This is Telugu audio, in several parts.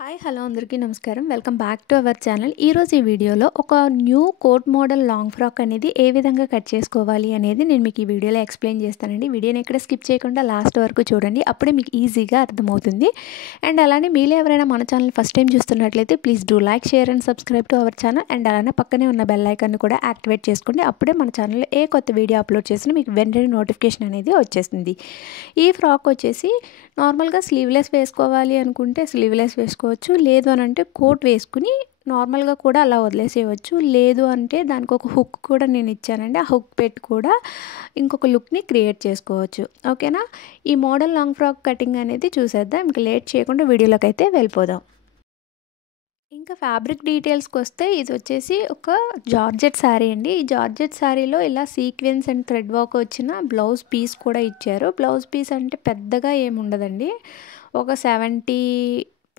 హాయ్ హలో అందరికీ నమస్కారం. Welcome back to our channel. ఈరోజు ఈ వీడియోలో ఒక new coat model long frock అనేది ఏ విధంగా కట్ చేసుకోవాలి అనేది నేను మీకు ఈ వీడియోలో ఎక్స్ప్లెయిన్ చేస్తానండి. వీడియోని ఎక్కడ స్కిప్ చేయకుండా లాస్ట్ వరకు చూడండి, అప్పుడే మీకు ఈజీగా అర్థమవుతుంది. అండ్ అలానే మీలో ఎవరైనా మన ఛానల్ ఫస్ట్ టైం చూస్తున్నట్లయితే please do like, share and subscribe to our channel. And అలానే పక్కనే ఉన్న బెల్ ఐకాన్ని కూడా యాక్టివేట్ చేసుకోండి, అప్పుడే మన ఛానల్లో ఏ కొత్త వీడియో అప్లోడ్ చేసినా మీకు వెంటనే నోటిఫికేషన్ అనేది వచ్చేస్తుంది. ఈ ఫ్రాక్ వచ్చేసి నార్మల్గా స్లీవ్లెస్ వేసుకోవాలి అనుకుంటే స్లీవ్లెస్ వేసుకోవచ్చు, లేదు అని అంటే కోట్ వేసుకుని నార్మల్గా కూడా అలా వదిలేసేయవచ్చు. లేదు అంటే దానికి ఒక హుక్ కూడా నేను ఇచ్చానండి, ఆ హుక్ పెట్టి కూడా ఇంకొక లుక్ని క్రియేట్ చేసుకోవచ్చు. ఓకేనా, ఈ మోడల్ లాంగ్ ఫ్రాక్ కటింగ్ అనేది చూసేద్దాం. ఇంకా లేట్ చేయకుండా వీడియోలోకి అయితే వెళ్ళిపోదాం. ఇంకా ఫ్యాబ్రిక్ డీటెయిల్స్కి వస్తే ఇది వచ్చేసి ఒక జార్జెట్ శారీ అండి. ఈ జార్జెట్ శారీలో ఇలా సీక్వెన్స్ అండ్ థ్రెడ్ వర్క్ వచ్చిన బ్లౌజ్ పీస్ కూడా ఇచ్చారు. బ్లౌజ్ పీస్ అంటే పెద్దగా ఏముండదండి, ఒక 70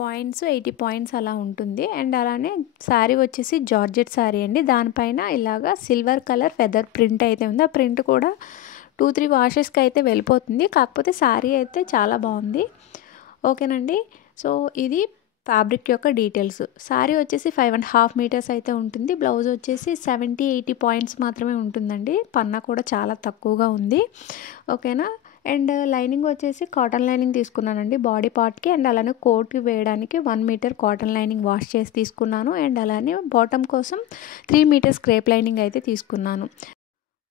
పాయింట్స్ 80 పాయింట్స్ అలా ఉంటుంది. అండ్ అలానే శారీ వచ్చేసి జార్జెట్ శారీ అండి. దానిపైన ఇలాగా సిల్వర్ కలర్ ఫెదర్ ప్రింట్ అయితే ఉంది. ఆ ప్రింట్ కూడా 2-3 వాషెస్కి అయితే వెళ్ళిపోతుంది. కాకపోతే శారీ అయితే చాలా బాగుంది. ఓకేనండి, సో ఇది ఫ్యాబ్రిక్ యొక్క డీటెయిల్స్. శారీ వచ్చేసి 5.5 మీటర్స్ అయితే ఉంటుంది. బ్లౌజ్ వచ్చేసి 70-80 పాయింట్స్ మాత్రమే ఉంటుందండి. పన్నా కూడా చాలా తక్కువగా ఉంది. ఓకేనా, అండ్ లైనింగ్ వచ్చేసి కాటన్ లైనింగ్ తీసుకున్నానండి బాడీ పార్ట్కి. అండ్ అలానే కోట్కి వేయడానికి 1 మీటర్ కాటన్ లైనింగ్ వాష్ చేసి తీసుకున్నాను. అండ్ అలానే బాటమ్ కోసం 3 మీటర్స్ క్రేప్ లైనింగ్ అయితే తీసుకున్నాను.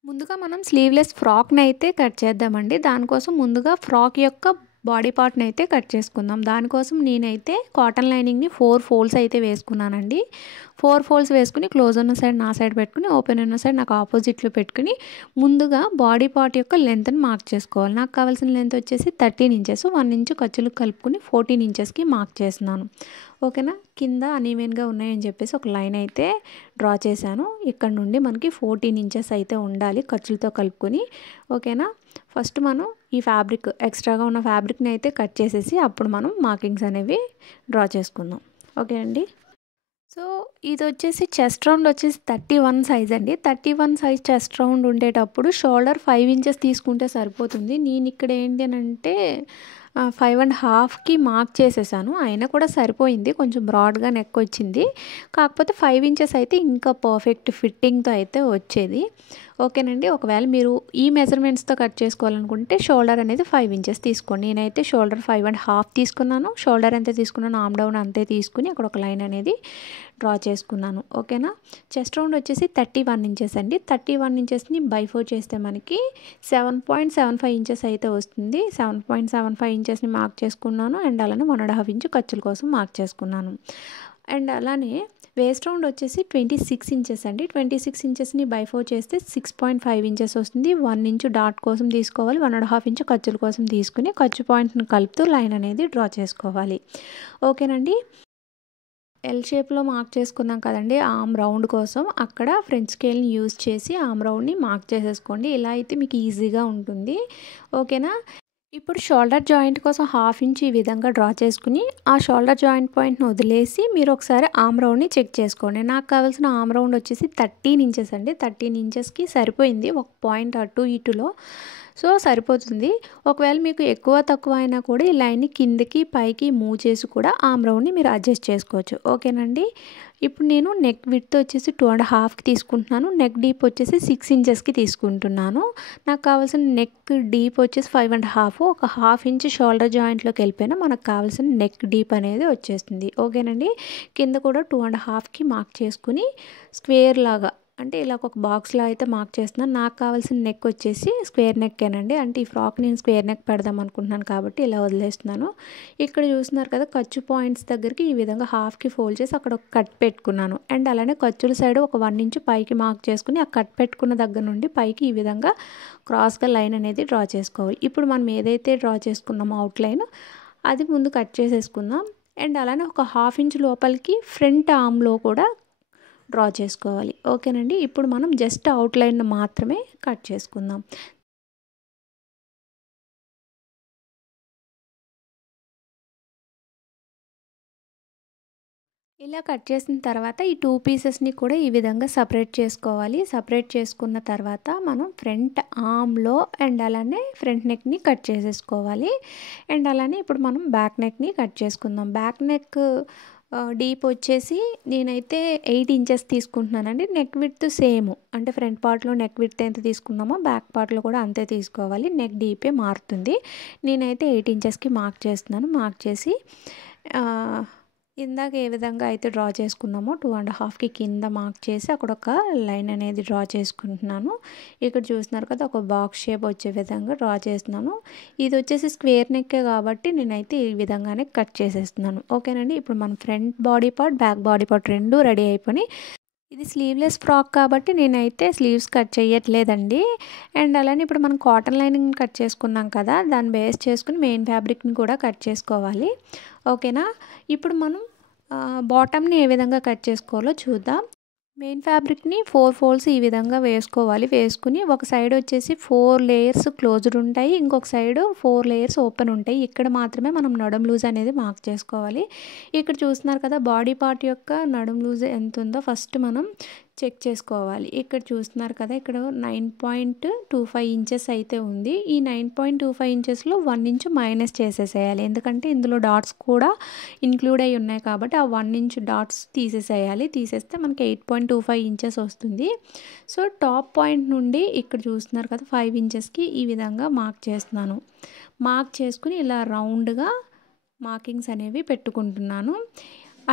ముందుగా మనం స్లీవ్లెస్ ఫ్రాక్ని అయితే కట్ చేద్దామండి. దానికోసం ముందుగా ఫ్రాక్ యొక్క బాడీ పార్ట్ని అయితే కట్ చేసుకుందాం. దానికోసం నేనైతే కాటన్ లైనింగ్ని 4 ఫోల్డ్స్ అయితే వేసుకున్నానండి. 4 ఫోల్డ్స్ వేసుకుని క్లోజ్ ఉన్న సైడ్ నా సైడ్ పెట్టుకుని, ఓపెన్ ఉన్న సైడ్ నాకు ఆపోజిట్లో పెట్టుకుని ముందుగా బాడీ పార్ట్ యొక్క లెంత్ని మార్క్ చేసుకోవాలి. నాకు కావాల్సిన లెంత్ వచ్చేసి 13 ఇంచెస్. 1 ఇంచు ఖర్చులు కలుపుకుని 14 ఇంచెస్కి మార్క్ చేస్తున్నాను. ఓకేనా, కింద అనీవెన్గా ఉన్నాయని చెప్పేసి ఒక లైన్ అయితే డ్రా చేశాను. ఇక్కడ నుండి మనకి 14 ఇంచెస్ అయితే ఉండాలి ఖర్చులతో కలుపుకొని. ఓకేనా, ఫస్ట్ మనం ఈ ఫ్యాబ్రిక్ ఎక్స్ట్రాగా ఉన్న ఫ్యాబ్రిక్ని అయితే కట్ చేసేసి అప్పుడు మనం మార్కింగ్స్ అనేవి డ్రా చేసుకుందాం. ఓకే అండి, సో ఇది వచ్చేసి చెస్ట్ రౌండ్ వచ్చేసి 31 సైజ్ అండి. 31 సైజ్ చెస్ట్ రౌండ్ ఉండేటప్పుడు షోల్డర్ 5 ఇంచెస్ తీసుకుంటే సరిపోతుంది. నేను ఇక్కడ ఏంటి అని అంటే 5.5కి మార్క్ చేసేసాను, అయినా కూడా సరిపోయింది. కొంచెం బ్రాడ్గా నెక్ వచ్చింది, కాకపోతే 5 ఇంచెస్ అయితే ఇంకా పర్ఫెక్ట్ ఫిట్టింగ్తో అయితే వచ్చేది. ఓకేనండి, ఒకవేళ మీరు ఈ మెజర్మెంట్స్తో కట్ చేసుకోవాలనుకుంటే షోల్డర్ అనేది 5 ఇంచెస్ తీసుకోండి. నేనైతే షోల్డర్ 5.5 తీసుకున్నాను. షోల్డర్ ఎంత తీసుకున్నాను ఆమ్ డౌన్ అంతే తీసుకుని అక్కడ ఒక లైన్ అనేది డ్రా చేసుకున్నాను. ఓకేనా, చెస్ట్ రౌండ్ వచ్చేసి 31 ఇంచెస్ అండి. 31 ఇంచెస్ని బై 4 చేస్తే మనకి 7.75 ఇంచెస్ అయితే వస్తుంది. 7.75 ఇంచెస్ని మార్క్ చేసుకున్నాను. అండ్ అలానే 1.5 ఇంచు ఖర్చుల కోసం మార్క్ చేసుకున్నాను. అండ్ అలానే వేస్ట్ రౌండ్ వచ్చేసి 26 ఇంచెస్ అండి. 26 ఇంచెస్ని బై 4 చేస్తే 6.5 ఇంచెస్ వస్తుంది. 1 ఇంచు డాట్ కోసం తీసుకోవాలి. 1.5 ఇంచు ఖర్చుల కోసం తీసుకుని ఖర్చు పాయింట్ని కలుపుతూ లైన్ అనేది డ్రా చేసుకోవాలి. ఓకేనండి, ఎల్ షేప్లో మార్క్ చేసుకున్నాం కదండి ఆమ్ రౌండ్ కోసం, అక్కడ ఫ్రెంచ్ స్కేల్ని యూజ్ చేసి ఆమ్ రౌండ్ని మార్క్ చేసేసుకోండి. ఇలా అయితే మీకు ఈజీగా ఉంటుంది. ఓకేనా, ఇప్పుడు షోల్డర్ జాయింట్ కోసం 1/2 ఇంచ్ ఈ విధంగా డ్రా చేసుకుని ఆ షోల్డర్ జాయింట్ పాయింట్ని వదిలేసి మీరు ఒకసారి ఆమ్ రౌండ్ని చెక్ చేసుకోండి. నాకు కావాల్సిన ఆమ్ రౌండ్ వచ్చేసి 13 ఇంచెస్ అండి. 13 ఇంచెస్కి సరిపోయింది, ఒక పాయింట్ అటు ఇటులో, సో సరిపోతుంది. ఒకవేళ మీకు ఎక్కువ తక్కువ అయినా కూడా ఈ లైన్ని కిందకి పైకి మూవ్ చేసి కూడా ఆమ్ రౌండ్ని మీరు అడ్జస్ట్ చేసుకోవచ్చు. ఓకేనండి, ఇప్పుడు నేను నెక్ విడ్త్ వచ్చేసి 2.5కి తీసుకుంటున్నాను. నెక్ డీప్ వచ్చేసి 6 ఇంచెస్కి తీసుకుంటున్నాను. నాకు కావాల్సిన నెక్ డీప్ వచ్చేసి 5.5, ఒక 1/2 ఇంచ్ షోల్డర్ జాయింట్లోకి వెళ్ళిపోయినా మనకు కావాల్సిన నెక్ డీప్ అనేది వచ్చేస్తుంది. ఓకేనండి, కింద కూడా 2.5కి మార్క్ చేసుకుని స్క్వేర్ లాగా, అంటే ఇలా ఒక బాక్స్లో అయితే మార్క్ చేస్తున్నాను. నాకు కావాల్సిన నెక్ వచ్చేసి స్క్వేర్ నెక్కేనండి. అంటే ఈ ఫ్రాక్ నేను స్క్వేర్ నెక్ పెడదాం అనుకుంటున్నాను కాబట్టి ఇలా వదిలేస్తున్నాను. ఇక్కడ చూస్తున్నారు కదా, ఖర్చు పాయింట్స్ దగ్గరికి ఈ విధంగా 1/2కి ఫోల్డ్ చేసి అక్కడ ఒక కట్ పెట్టుకున్నాను. అండ్ అలానే ఖర్చుల సైడ్ ఒక 1 ఇంచ్ పైకి మార్క్ చేసుకుని ఆ కట్ పెట్టుకున్న దగ్గర నుండి పైకి ఈ విధంగా క్రాస్గా లైన్ అనేది డ్రా చేసుకోవాలి. ఇప్పుడు మనం ఏదైతే డ్రా చేసుకున్నామో అవుట్లైన్ అది ముందు కట్ చేసేసుకుందాం. అండ్ అలానే ఒక 1/2 ఇంచ్ లోపలికి ఫ్రంట్ ఆర్మ్లో కూడా డ్రా చేసుకోవాలి. ఓకేనండి, ఇప్పుడు మనం జస్ట్ అవుట్లైన్ మాత్రమే కట్ చేసుకుందాం. ఇలా కట్ చేసిన తర్వాత ఈ 2 పీసెస్ని కూడా ఈ విధంగా సపరేట్ చేసుకోవాలి. సపరేట్ చేసుకున్న తర్వాత మనం ఫ్రంట్ ఆర్మ్‌లో అండ్ అలానే ఫ్రంట్ నెక్‌ని కట్ చేసేసుకోవాలి. అండ్ అలానే ఇప్పుడు మనం బ్యాక్ నెక్‌ని కట్ చేసుకుందాం. బ్యాక్ నెక్ డీప్ వచ్చేసి నేనైతే 8 ఇంచెస్ తీసుకుంటున్నానండి. నెక్ విడ్త్ సేమ్, అంటే ఫ్రంట్ పార్ట్‌లో నెక్ విడ్త్ ఎంత తీసుకున్నామో బ్యాక్ పార్ట్‌లో కూడా అంతే తీసుకోవాలి. నెక్ డీపే మారుతుంది. నేనైతే 8 ఇంచెస్‌కి మార్క్ చేస్తున్నాను. మార్క్ చేసి ఇందాక ఏ విధంగా అయితే డ్రా చేసుకున్నామో 2.5కి కింద మార్క్ చేసి అక్కడ ఒక లైన్ అనేది డ్రా చేసుకుంటున్నాను. ఇక్కడ చూస్తున్నారు కదా, ఒక బాక్స్ షేప్ వచ్చే విధంగా డ్రా చేస్తున్నాను. ఇది వచ్చేసి స్క్వేర్ నెక్కే కాబట్టి నేనైతే ఈ విధంగానే కట్ చేసేస్తున్నాను. ఓకేనండి. ఇప్పుడు మన front body part, back body part రెండు రెడీ అయిపోయి, ఇది స్లీవ్లెస్ ఫ్రాక్ కాబట్టి నేనైతే స్లీవ్స్ కట్ చేయట్లేదండి. అండ్ అలానే ఇప్పుడు మనం కాటన్ లైనింగ్ కట్ చేసుకున్నాం కదా, దాన్ని బేస్ చేసుకుని మెయిన్ ఫ్యాబ్రిక్ని కూడా కట్ చేసుకోవాలి. ఓకేనా. ఇప్పుడు మనం బాటమ్ని ఏ విధంగా కట్ చేసుకోవాలో చూద్దాం. మెయిన్ ఫ్యాబ్రిక్ని 4 ఫోల్డ్స్ ఈ విధంగా వేసుకోవాలి. వేసుకుని ఒక సైడ్ వచ్చేసి 4 లేయర్స్ క్లోజ్డ్ ఉంటాయి, ఇంకొక సైడ్ 4 లేయర్స్ ఓపెన్ ఉంటాయి. ఇక్కడ మాత్రమే మనం నడుం లూజ్ అనేది మార్క్ చేసుకోవాలి. ఇక్కడ చూస్తున్నారు కదా, బాడీ పార్ట్ యొక్క నడుం లూజ్ ఎంత ఉందో ఫస్ట్ మనం చెక్ చేసుకోవాలి. ఇక్కడ చూస్తున్నారు కదా, ఇక్కడ 9.25 ఇంచెస్ అయితే ఉంది. ఈ 9.25 ఇంచెస్లో 1 ఇంచ్ మైనస్ చేసేసేయాలి. ఎందుకంటే ఇందులో డాట్స్ కూడా ఇంక్లూడ్ అయి ఉన్నాయి కాబట్టి ఆ 1 ఇంచ్ డాట్స్ తీసేసేయాలి. తీసేస్తే మనకి 8.25 ఇంచెస్ వస్తుంది. సో టాప్ పాయింట్ నుండి ఇక్కడ చూస్తున్నారు కదా 5 ఇంచెస్కి ఈ విధంగా మార్క్ చేస్తున్నాను. మార్క్ చేసుకుని ఇలా రౌండ్గా మార్కింగ్స్ అనేవి పెట్టుకుంటున్నాను.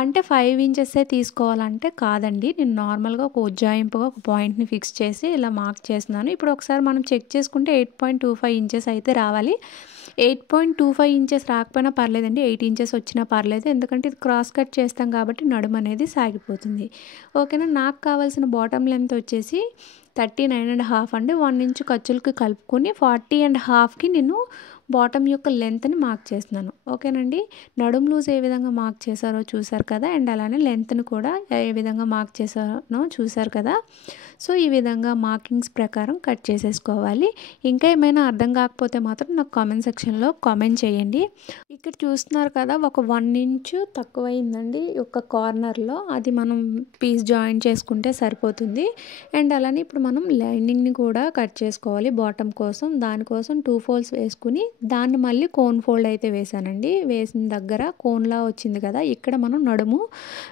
అంటే 5 ఇంచెసే తీసుకోవాలంటే కాదండి, నేను నార్మల్గా ఒక ఉజ్జాయింపుగా ఒక పాయింట్ని ఫిక్స్ చేసి ఇలా మార్క్ చేస్తున్నాను. ఇప్పుడు ఒకసారి మనం చెక్ చేసుకుంటే 8.25 ఇంచెస్ అయితే రావాలి. 8.25 ఇంచెస్ రాకపోయినా పర్లేదండి, 8 ఇంచెస్ వచ్చినా పర్లేదు. ఎందుకంటే ఇది క్రాస్ కట్ చేస్తాం కాబట్టి నడుము అనేది సాగిపోతుంది. ఓకేనా. నాకు కావాల్సిన బాటమ్ లెంత్ వచ్చేసి 39.5 అండి. 1 ఇంచ్ ఖర్చులకి కలుపుకొని 40.5కి నేను బాటమ్ యొక్క లెంత్ని మార్క్ చేస్తున్నాను. ఓకేనండి. నడుం లూజ్ ఏ విధంగా మార్క్ చేశారో చూసారు కదా, అండ్ అలానే లెంత్ని కూడా ఏ విధంగా మార్క్ చేశానో చూసారు కదా. సో ఈ విధంగా మార్కింగ్స్ ప్రకారం కట్ చేసేసుకోవాలి. ఇంకా ఏమైనా అర్థం కాకపోతే మాత్రం నాకు కామెంట్ సెక్షన్లో కామెంట్ చేయండి. ఇక్కడ చూస్తున్నారు కదా, ఒక 1 ఇంచ్ తక్కువైందండి ఒక కార్నర్లో, అది మనం పీస్ జాయిన్ చేసుకుంటే సరిపోతుంది. అండ్ అలానే ఇప్పుడు మనం లైనింగ్ని కూడా కట్ చేసుకోవాలి బాటమ్ కోసం. దానికోసం 2 ఫోల్డ్స్ వేసుకుని దాన్ని మళ్ళీ కోన్ ఫోల్డ్ అయితే వేసానండి. వేసిన దగ్గర కోన్లా వచ్చింది కదా, ఇక్కడ మనం నడుము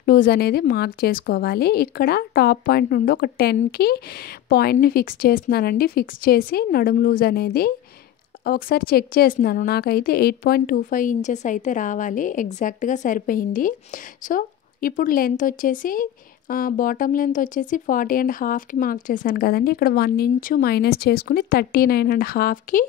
లూజ్ అనేది మార్క్ చేసుకోవాలి. ఇక్కడ టాప్ పాయింట్ నుండి ఒక 10కి పాయింట్ని ఫిక్స్ చేస్తున్నానండి. ఫిక్స్ చేసి నడుము లూజ్ అనేది ఒకసారి చెక్ చేస్తున్నాను. నాకైతే 8.25 ఇంచెస్ అయితే రావాలి, ఎగ్జాక్ట్గా సరిపోయింది. సో ఇప్పుడు లెంత్ వచ్చేసి బాటమ్ లెంత్ వచ్చేసి 40.5కి మార్క్ చేశాను కదండి. ఇక్కడ 1 ఇంచ్ మైనస్ చేసుకుని 39.5కి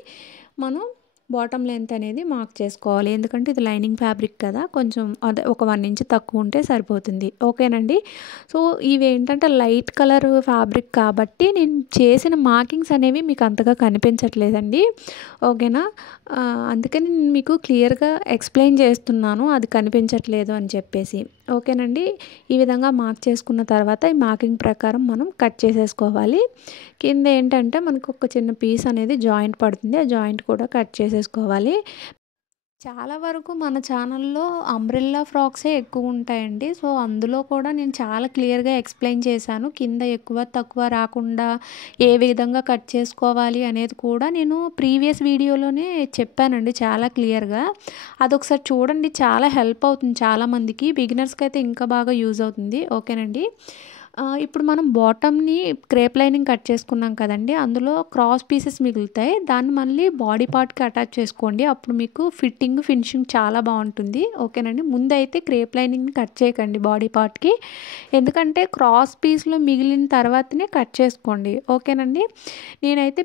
మనం బాటమ్ లెంత్ అనేది మార్క్ చేసుకోవాలి. ఎందుకంటే ఇది లైనింగ్ ఫ్యాబ్రిక్ కదా, కొంచెం అదే ఒక 1 ఇంచ్ తక్కువ ఉంటే సరిపోతుంది. ఓకేనండి. సో ఇవి ఏంటంటే లైట్ కలర్ ఫ్యాబ్రిక్ కాబట్టి నేను చేసిన మార్కింగ్స్ అనేవి మీకు అంతగా కనిపించట్లేదండి. ఓకేనా. అందుకని నేను మీకు క్లియర్గా ఎక్స్ప్లెయిన్ చేస్తున్నాను, అది కనిపించట్లేదు అని చెప్పేసి. ఓకేనండి. ఈ విధంగా మార్క్ చేసుకున్న తర్వాత ఈ మార్కింగ్ ప్రకారం మనం కట్ చేసేసుకోవాలి. కింద ఏంటంటే మనకు ఒక చిన్న పీస్ అనేది జాయింట్ పడుతుంది, ఆ జాయింట్ కూడా కట్ చేసేసుకోవాలి. చాలా వరకు మన ఛానల్లో అంబ్రెల్లా ఫ్రాక్సే ఎక్కువ ఉంటాయండి. సో అందులో కూడా నేను చాలా క్లియర్గా ఎక్స్ప్లెయిన్ చేశాను. కింద ఎక్కువ తక్కువ రాకుండా ఏ విధంగా కట్ చేసుకోవాలి అనేది కూడా నేను ప్రీవియస్ వీడియోలోనే చెప్పానండి చాలా క్లియర్గా. అదొకసారి చూడండి, చాలా హెల్ప్ అవుతుంది చాలామందికి. బిగినర్స్కి అయితే ఇంకా బాగా యూజ్ అవుతుంది. ఓకేనండి. ఇప్పుడు మనం బాటమ్ని క్రేప్ లైనింగ్ కట్ చేసుకున్నాం కదండి, అందులో క్రాస్ పీసెస్ మిగులుతాయి. దాన్ని మళ్ళీ బాడీ పార్ట్కి అటాచ్ చేసుకోండి, అప్పుడు మీకు ఫినిషింగ్ చాలా బాగుంటుంది. ఓకేనండి. ముందైతే క్రేప్ లైనింగ్ని కట్ చేయకండి బాడీ పార్ట్కి, ఎందుకంటే క్రాస్ పీస్లో మిగిలిన తర్వాతనే కట్ చేసుకోండి. ఓకేనండి. నేనైతే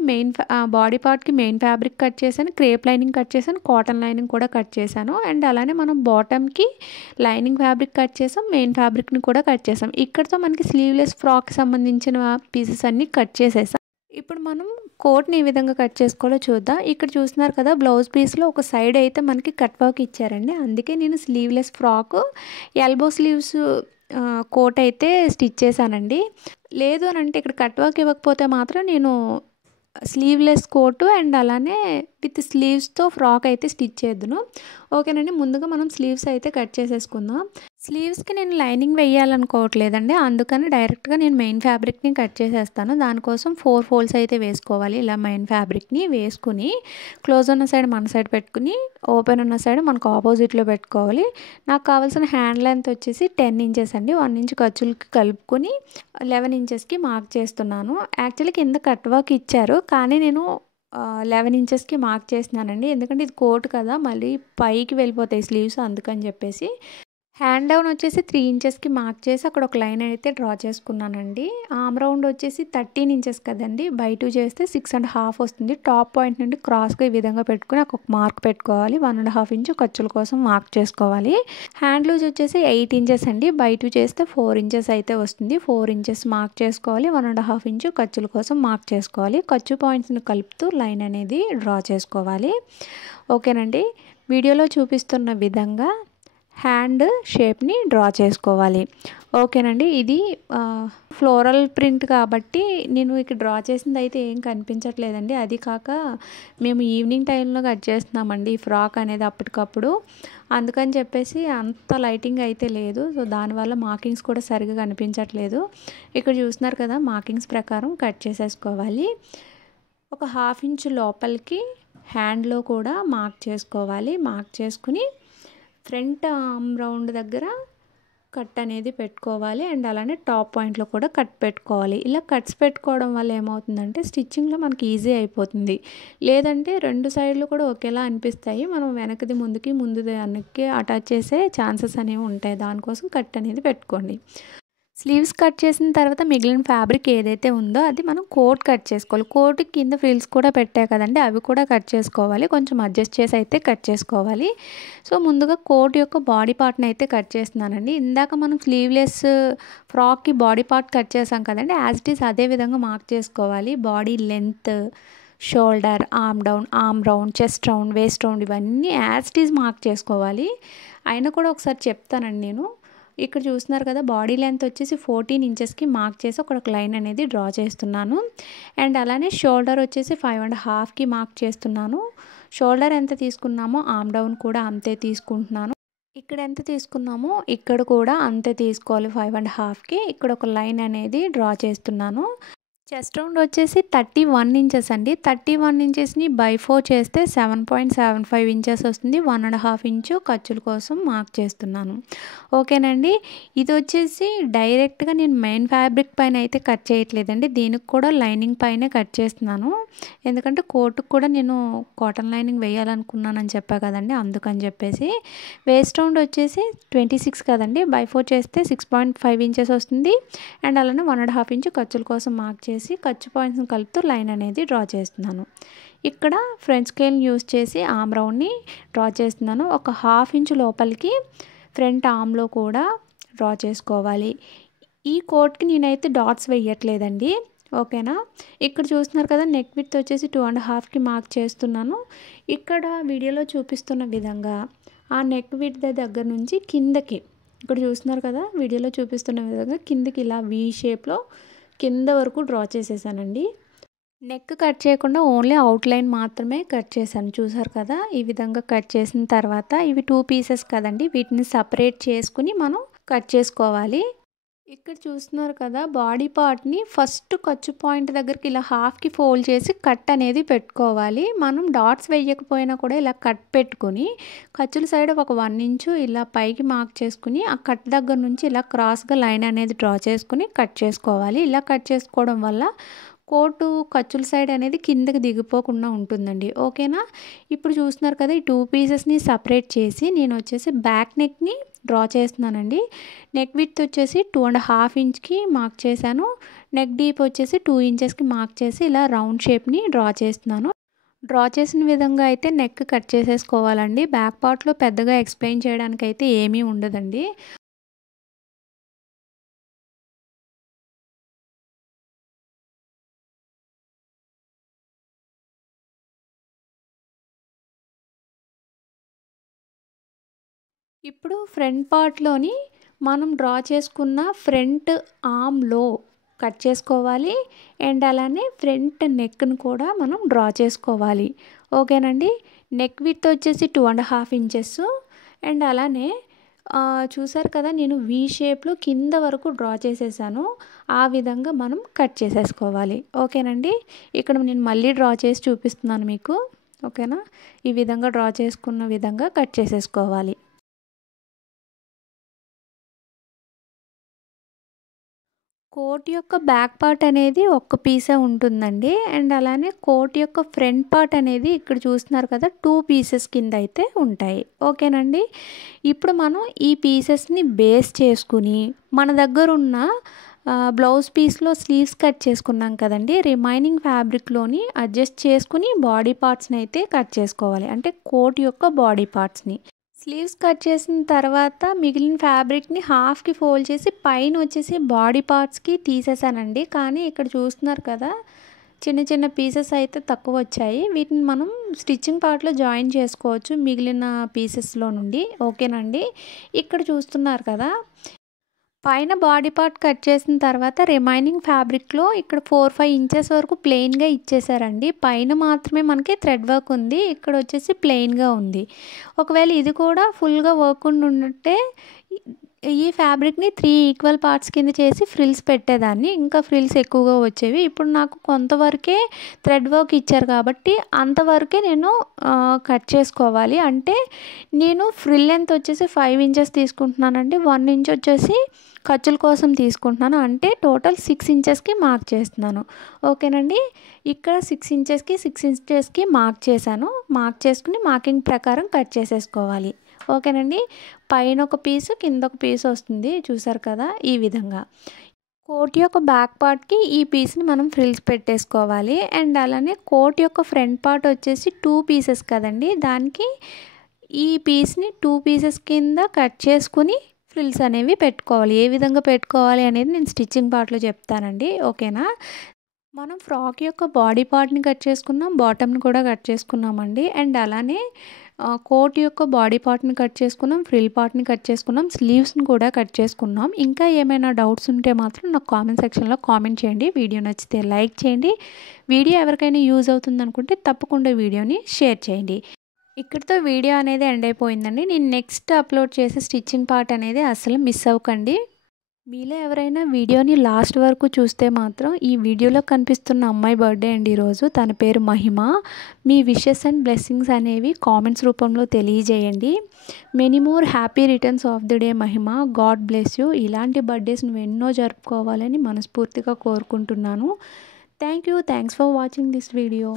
బాడీ పార్ట్కి మెయిన్ ఫ్యాబ్రిక్ కట్ చేశాను, క్రేప్ లైనింగ్ కట్ చేశాను, కాటన్ లైనింగ్ కూడా కట్ చేశాను. అండ్ అలానే మనం బాటమ్కి లైనింగ్ ఫ్యాబ్రిక్ కట్ చేసాం, మెయిన్ ఫ్యాబ్రిక్ని కూడా కట్ చేసాం. ఇక్కడతో మనకి స్లీవ్లెస్ ఫ్రాక్కి సంబంధించిన పీసెస్ అన్నీ కట్ చేసేసాం. ఇప్పుడు మనం కోట్ని ఏ విధంగా కట్ చేసుకోవాలో చూద్దాం. ఇక్కడ చూస్తున్నారు కదా, బ్లౌజ్ పీస్లో ఒక సైడ్ అయితే మనకి కట్ వర్క్ ఇచ్చారండి. అందుకే నేను sleeveless frock elbow sleeves coat అయితే స్టిచ్ చేశానండి. లేదు అని అంటే ఇక్కడ కట్ వర్క్ ఇవ్వకపోతే మాత్రం నేను స్లీవ్లెస్ కోటు అండ్ అలానే విత్ స్లీవ్స్తో ఫ్రాక్ అయితే స్టిచ్ చేద్దును. ఓకేనండి, ముందుగా మనం స్లీవ్స్ అయితే కట్ చేసేసుకుందాం. స్లీవ్స్కి నేను లైనింగ్ వేయాలనుకోవట్లేదండి, అందుకని డైరెక్ట్గా నేను మెయిన్ ఫ్యాబ్రిక్ని కట్ చేసేస్తాను. దానికోసం 4 ఫోల్డ్స్ అయితే వేసుకోవాలి. ఇలా మెయిన్ ఫ్యాబ్రిక్ని వేసుకుని క్లోజ్ ఉన్న సైడ్ మన సైడ్ పెట్టుకుని ఓపెన్ ఉన్న సైడ్ మనకు ఆపోజిట్లో పెట్టుకోవాలి. నాకు కావాల్సిన హ్యాండ్ లెంత్ వచ్చేసి 10 ఇంచెస్ అండి. 1 ఇంచ్ ఖర్చులకి కలుపుకొని 11 ఇంచెస్కి మార్క్ చేస్తున్నాను. యాక్చువల్లీ కింద కట్ వర్క్ ఇచ్చారు, కానీ నేను 11 ఇంచెస్కి మార్క్ చేస్తున్నానండి. ఎందుకంటే ఇది కోట్ కదా, మళ్ళీ పైకి వెళ్ళిపోతాయి స్లీవ్స్, అందుకని చెప్పేసి. హ్యాండ్ డౌన్ వచ్చేసి 3 ఇంచెస్కి మార్క్ చేసి అక్కడ ఒక లైన్ అయితే డ్రా చేసుకున్నానండి. ఆర్మ్ రౌండ్ వచ్చేసి 13 ఇంచెస్ కదండి, బై 2 చేస్తే 6.5 వస్తుంది. టాప్ పాయింట్ నుండి క్రాస్గా ఈ విధంగా పెట్టుకుని ఒక మార్క్ పెట్టుకోవాలి. 1.5 ఇంచు ఖర్చుల కోసం మార్క్ చేసుకోవాలి. హ్యాండ్ లూజ్ వచ్చేసి 8 ఇంచెస్ అండి, బై 2 చేస్తే 4 ఇంచెస్ అయితే వస్తుంది. 4 ఇంచెస్ మార్క్ చేసుకోవాలి. 1.5 ఇంచు ఖర్చుల కోసం మార్క్ చేసుకోవాలి. ఖర్చు పాయింట్స్ని కలుపుతూ లైన్ అనేది డ్రా చేసుకోవాలి. ఓకేనండి, వీడియోలో చూపిస్తున్న విధంగా హ్యాండ్ షేప్ని డ్రా చేసుకోవాలి. ఓకేనండి, ఇది ఫ్లోరల్ ప్రింట్ కాబట్టి నేను ఇక్కడ డ్రా చేసింది అయితే ఏం కనిపించట్లేదండి. అది కాక మేము ఈవినింగ్ టైంలో కట్ చేస్తున్నామండి ఈ ఫ్రాక్ అనేది అప్పటికప్పుడు, అందుకని చెప్పేసి అంత లైటింగ్ అయితే లేదు. సో దానివల్ల మార్కింగ్స్ కూడా సరిగా కనిపించట్లేదు. ఇక్కడ చూస్తున్నారు కదా, మార్కింగ్స్ ప్రకారం కట్ చేసేసుకోవాలి. ఒక 1/2 ఇంచ్ లోపలికి హ్యాండ్లో కూడా మార్క్ చేసుకోవాలి. మార్క్ చేసుకుని ఫ్రంట్ ఆర్మ్ రౌండ్ దగ్గర కట్ అనేది పెట్టుకోవాలి. అండ్ అలానే టాప్ పాయింట్లో కూడా కట్ పెట్టుకోవాలి. ఇలా కట్స్ పెట్టుకోవడం వల్ల ఏమవుతుందంటే స్టిచ్చింగ్లో మనకి ఈజీ అయిపోతుంది. లేదంటే 2 సైడ్లు కూడా ఒకేలా అనిపిస్తాయి. మనం వెనకది ముందుకి, ముందుది వెనక్కి అటాచ్ చేసే ఛాన్సెస్ అనేవి ఉంటాయి. దానికోసం కట్ అనేది పెట్టుకోండి. స్లీవ్స్ కట్ చేసిన తర్వాత మిగిలిన ఫ్యాబ్రిక్ ఏదైతే ఉందో అది మనం కోట్ కట్ చేసుకోవాలి. కోట్కి కింద ఫ్రిల్స్ కూడా పెట్టాయి కదండి, అవి కూడా కట్ చేసుకోవాలి. కొంచెం అడ్జస్ట్ చేసి అయితే కట్ చేసుకోవాలి. సో ముందుగా కోట్ యొక్క బాడీ పార్ట్ని అయితే కట్ చేస్తున్నానండి. ఇందాక మనం స్లీవ్లెస్ ఫ్రాక్కి బాడీ పార్ట్ కట్ చేసాం కదండి, యాజ్ ఇట్ ఈస్ అదే విధంగా మార్క్ చేసుకోవాలి. Body length, shoulder, arm down, arm round, chest round, waist round ఇవన్నీ యాజ్ ఇట్ ఈస్ మార్క్ చేసుకోవాలి. అయినా కూడా ఒకసారి చెప్తానండి నేను. ఇక్కడ చూస్తున్నారు కదా, బాడీ లెంత్ వచ్చేసి 14 ఇంచెస్కి మార్క్ చేసి ఒక లైన్ అనేది డ్రా చేస్తున్నాను. అండ్ అలానే షోల్డర్ వచ్చేసి 5.5కి మార్క్ చేస్తున్నాను. షోల్డర్ ఎంత తీసుకున్నామో ఆర్మ్ డౌన్ కూడా అంతే తీసుకుంటున్నాను. ఇక్కడ ఎంత తీసుకున్నామో ఇక్కడ కూడా అంతే తీసుకోవాలి, 5.5కి. ఇక్కడ ఒక లైన్ అనేది డ్రా చేస్తున్నాను. చెస్ట్ రౌండ్ వచ్చేసి 31 ఇంచెస్ అండి. 31 ఇంచెస్ని బై 4 చేస్తే 7.75 ఇంచెస్ వస్తుంది. 1.5 ఇంచు ఖర్చుల కోసం మార్క్ చేస్తున్నాను. ఓకేనండి, ఇది వచ్చేసి డైరెక్ట్గా నేను మెయిన్ ఫ్యాబ్రిక్ పైన అయితే కట్ చేయట్లేదండి, దీనికి కూడా లైనింగ్ పైనే కట్ చేస్తున్నాను. ఎందుకంటే కోటుకు కూడా నేను కాటన్ లైనింగ్ వేయాలనుకున్నానని చెప్పా కదండి, అందుకని చెప్పేసి. వేస్ట్ రౌండ్ వచ్చేసి 26 కదండి, బై 4 చేస్తే 6.5 ఇంచెస్ వస్తుంది. అండ్ అలానే 1.5 ఇంచు ఖర్చుల కోసం మార్క్ చేసి ఖర్చు పాయింట్స్ని కలుపుతూ లైన్ అనేది డ్రా చేస్తున్నాను. ఇక్కడ ఫ్రంట్ స్కేల్ని యూజ్ చేసి ఆర్మ్ రౌండ్ని డ్రా చేస్తున్నాను. ఒక 1/2 ఇంచు లోపలికి ఫ్రంట్ ఆర్మ్లో కూడా డ్రా చేసుకోవాలి. ఈ కోట్కి నేనైతే డాట్స్ వేయట్లేదండి, ఓకేనా. ఇక్కడ చూస్తున్నారు కదా, నెక్ విడ్త్ వచ్చేసి 2.5కి మార్క్ చేస్తున్నాను. ఇక్కడ వీడియోలో చూపిస్తున్న విధంగా ఆ నెక్ విడ్త్ దగ్గర నుంచి కిందకి, ఇక్కడ చూస్తున్నారు కదా వీడియోలో చూపిస్తున్న విధంగా కిందకి ఇలా వీ షేప్లో కింద వరకు డ్రా చేసేసానండి. నెక్ కట్ చేయకుండా ఓన్లీ అవుట్లైన్ మాత్రమే కట్ చేశాను. చూసారు కదా, ఈ విధంగా కట్ చేసిన తర్వాత ఇవి 2 పీసెస్ కదండి, వీటిని సపరేట్ చేసుకుని మనం కట్ చేసుకోవాలి. ఇక్కడ చూస్తున్నారు కదా, బాడీ పార్ట్ని ఫస్ట్ ఖర్చు పాయింట్ దగ్గరికి ఇలా హాఫ్కి ఫోల్డ్ చేసి కట్ అనేది పెట్టుకోవాలి. మనం డాట్స్ వేయకపోయినా కూడా ఇలా కట్ పెట్టుకుని ఖర్చుల సైడ్ ఒక 1 ఇంచు ఇలా పైకి మార్క్ చేసుకుని ఆ కట్ దగ్గర నుంచి ఇలా క్రాస్గా లైన్ అనేది డ్రా చేసుకుని కట్ చేసుకోవాలి. ఇలా కట్ చేసుకోవడం వల్ల కోటు ఖర్చుల సైడ్ అనేది కిందకి దిగిపోకుండా ఉంటుందండి, ఓకేనా. ఇప్పుడు చూస్తున్నారు కదా, ఈ 2 పీసెస్ని సపరేట్ చేసి నేను వచ్చేసి బ్యాక్ నెక్ని డ్రా చేస్తున్నానండి. నెక్ విడ్త్ వచ్చేసి 2.5 ఇంచ్కి మార్క్ చేశాను. నెక్ డీప్ వచ్చేసి 2 ఇంచెస్కి మార్క్ చేసి ఇలా రౌండ్ షేప్ని డ్రా చేస్తున్నాను. డ్రా చేసిన విధంగా అయితే నెక్ కట్ చేసేసుకోవాలండి. బ్యాక్ పార్ట్లో పెద్దగా ఎక్స్ప్లెయిన్ చేయడానికి అయితే ఏమీ ఉండదండి. ఇప్పుడు ఫ్రంట్ పార్ట్లోని మనం డ్రా చేసుకున్న ఫ్రంట్ ఆర్మ్లో కట్ చేసుకోవాలి. అండ్ అలానే ఫ్రంట్ నెక్ను కూడా మనం డ్రా చేసుకోవాలి, ఓకేనండి. నెక్ విడ్త్ వచ్చేసి 2.5 ఇంచెస్. అండ్ అలానే చూసారు కదా, నేను వీ షేప్లో కింద వరకు డ్రా చేసేసాను. ఆ విధంగా మనం కట్ చేసేసుకోవాలి. ఓకేనండి. ఇక్కడ నేను మళ్ళీ డ్రా చేసి చూపిస్తున్నాను మీకు. ఓకేనా, ఈ విధంగా డ్రా చేసుకున్న విధంగా కట్ చేసేసుకోవాలి. కోట్ యొక్క బ్యాక్ పార్ట్ అనేది ఒక్క పీసే ఉంటుందండి. అండ్ అలానే కోట్ యొక్క ఫ్రంట్ పార్ట్ అనేది ఇక్కడ చూస్తున్నారు కదా, 2 పీసెస్ కింద అయితే ఉంటాయి. ఓకేనండి. ఇప్పుడు మనం ఈ పీసెస్ని బేస్ చేసుకుని మన దగ్గర ఉన్న బ్లౌజ్ పీస్లో స్లీవ్స్ కట్ చేసుకున్నాం కదండి, రిమైనింగ్ ఫ్యాబ్రిక్లోని అడ్జస్ట్ చేసుకుని బాడీ పార్ట్స్ని అయితే కట్ చేసుకోవాలి. అంటే కోట్ యొక్క బాడీ పార్ట్స్ని స్లీవ్స్ కట్ చేసిన తర్వాత మిగిలిన ఫ్యాబ్రిక్ని హాఫ్కి ఫోల్డ్ చేసి పైన వచ్చేసి బాడీ పార్ట్స్కి తీసేసానండి. కానీ ఇక్కడ చూస్తున్నారు కదా, చిన్న చిన్న పీసెస్ అయితే తక్కువ వచ్చాయి. వీటిని మనం స్టిచ్చింగ్ పార్ట్లో జాయిన్ చేసుకోవచ్చు మిగిలిన పీసెస్లో నుండి. ఓకేనండి. ఇక్కడ చూస్తున్నారు కదా, పైన బాడీ పార్ట్ కట్ చేసిన తర్వాత రిమైనింగ్ ఫ్యాబ్రిక్లో ఇక్కడ 4-5 ఇంచెస్ వరకు ప్లెయిన్గా ఇచ్చేసారండి. పైన మాత్రమే మనకి థ్రెడ్ వర్క్ ఉంది, ఇక్కడ వచ్చేసి ప్లెయిన్గా ఉంది. ఒకవేళ ఇది కూడా ఫుల్గా వర్క్ ఉండుంటే ఈ ఫ్యాబ్రిక్ని 3 ఈక్వల్ పార్ట్స్ కింద చేసి ఫ్రిల్స్ పెట్టేదాన్ని, ఇంకా ఫ్రిల్స్ ఎక్కువగా వచ్చేవి. ఇప్పుడు నాకు కొంతవరకే థ్రెడ్ వర్క్ ఇచ్చారు కాబట్టి అంతవరకే నేను కట్ చేసుకోవాలి. అంటే నేను ఫ్రిల్ లెంత్ వచ్చేసి 5 ఇంచెస్ తీసుకుంటున్నానండి. 1 ఇంచ్ వచ్చేసి ఖర్చుల కోసం తీసుకుంటున్నాను. అంటే టోటల్ 6 ఇంచెస్కి మార్క్ చేస్తున్నాను. ఓకేనండి. ఇక్కడ 6 ఇంచెస్కి మార్క్ చేశాను. మార్క్ చేసుకుని మార్కింగ్ ప్రకారం కట్ చేసేసుకోవాలి. ఓకేనండి. పైన ఒక పీసు కింద ఒక పీసు వస్తుంది, చూసారు కదా, ఈ విధంగా. కోట్ యొక్క బ్యాక్ పార్ట్కి ఈ పీస్ని మనం ఫ్రిల్స్ పెట్టేసుకోవాలి. అండ్ అలానే కోట్ యొక్క ఫ్రంట్ పార్ట్ వచ్చేసి 2 పీసెస్ కదండి, దానికి ఈ పీస్ని 2 పీసెస్ కింద కట్ చేసుకుని ఫ్రిల్స్ అనేవి పెట్టుకోవాలి. ఏ విధంగా పెట్టుకోవాలి అనేది నేను స్టిచ్చింగ్ పార్ట్లో చెప్తానండి. ఓకేనా. మనం ఫ్రాక్ యొక్క బాడీ పార్ట్ని కట్ చేసుకున్నాం, బాటమ్ని కూడా కట్ చేసుకున్నామండి. అండ్ అలానే కోట్ యొక్క బాడీ పార్ట్ని కట్ చేసుకున్నాం, ఫ్రిల్ పార్ట్ని కట్ చేసుకున్నాం, స్లీవ్స్ని కూడా కట్ చేసుకున్నాం. ఇంకా ఏమైనా డౌట్స్ ఉంటే మాత్రం నాకు కామెంట్ సెక్షన్లో కామెంట్ చేయండి. వీడియో నచ్చితే లైక్ చేయండి. వీడియో ఎవరికైనా యూజ్ అవుతుంది అనుకుంటే తప్పకుండా వీడియోని షేర్ చేయండి. ఇక్కడితో వీడియో అనేది ఎండ్ అయిపోయిందండి. నేను నెక్స్ట్ అప్లోడ్ చేసే స్టిచ్చింగ్ పార్ట్ అనేది అసలు మిస్ అవ్వకండి. మీలో ఎవరైనా వీడియోని లాస్ట్ వరకు చూస్తే మాత్రం ఈ వీడియోలో కనిపిస్తున్న అమ్మాయి బర్త్డే అండి ఈరోజు. తన పేరు మహిమ. మీ విషెస్ అండ్ బ్లెస్సింగ్స్ అనేవి కామెంట్స్ రూపంలో తెలియజేయండి. Many more happy returns of the day Mahima. God bless you. ఇలాంటి బర్త్డేస్ నువ్వు ఎన్నో జరుపుకోవాలని మనస్ఫూర్తిగా కోరుకుంటున్నాను. Thanks for watching this video.